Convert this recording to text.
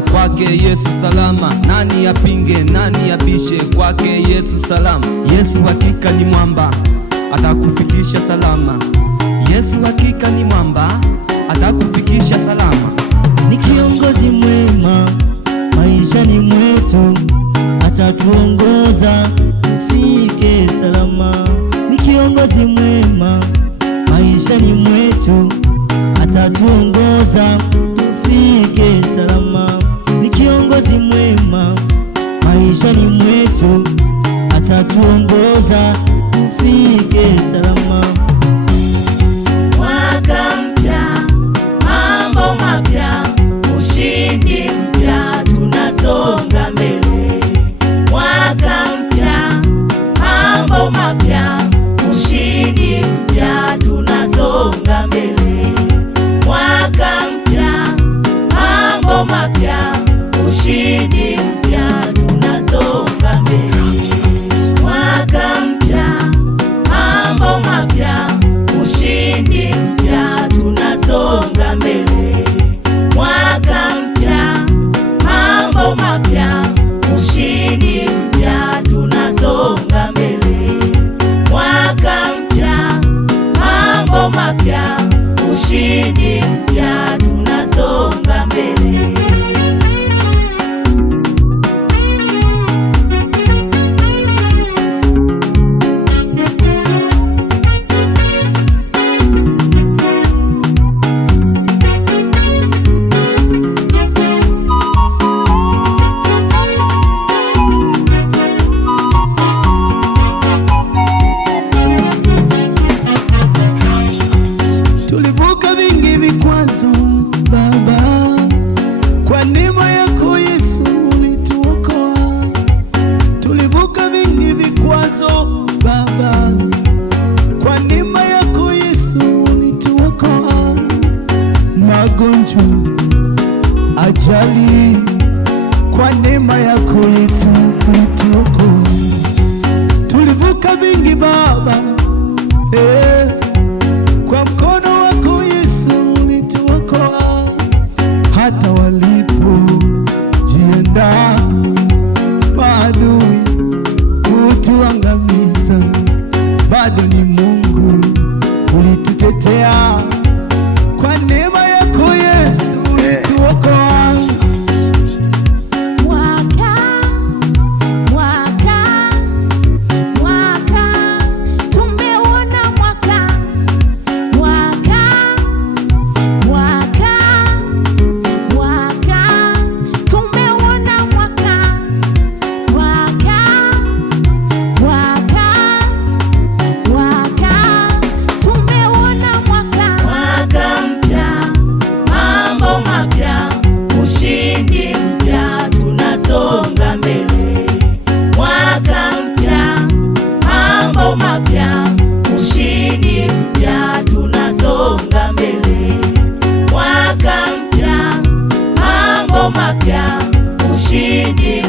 salama, kwake Yesu salama. Nani yapinge, nani yapishe, kwake Yesu salama. Yesu hakika ni mwamba, atakufikisha salama. Yesu hakika ni mwamba, atakufikisha salama. Ni kiongozi mwema maishani mwetu, atatuongoza tufike salama. Ni kiongozi mwema maishani mwetu, atatuongoza tufike salama. Ni kiongozi mwema maishani mwetu, atatuongoza tufike salama. Mwaka mpya, mambo mapya, ushindi mpya, tunasonga mbele. Mwaka mpya, mambo mapya, ushindi mpya, tunasonga mbele. Mwaka mpya, mambo mapya, ushindi mpya, tunasonga mbele. Mwaka mpya, mambo mapya, ushindi mpya, tunasonga mbele. Mwaka mpya, mambo mapya, ushindi mpya, tunasonga mbele. Mwaka mpya, mambo mapya, ushindi mpya, tunasonga mbele. Tulivuka vingi vikwazo Baba, kwa neema yako Yesu ulituokoa. Tulivuka vingi vikwazo Baba, kwa neema yako Yesu ulituokoa. Magonjwa, ajali, kwa neema yako Yesu ulituokoa. Tulivuka vingi Baba, kwa mkono wako Yesu ulituokoa. Hata walipojiandaa maadui kutuangamiza, bado ni Mungu ulitutetea. Kwa neema yako Yesu ulituokoa. Mapya, ushindi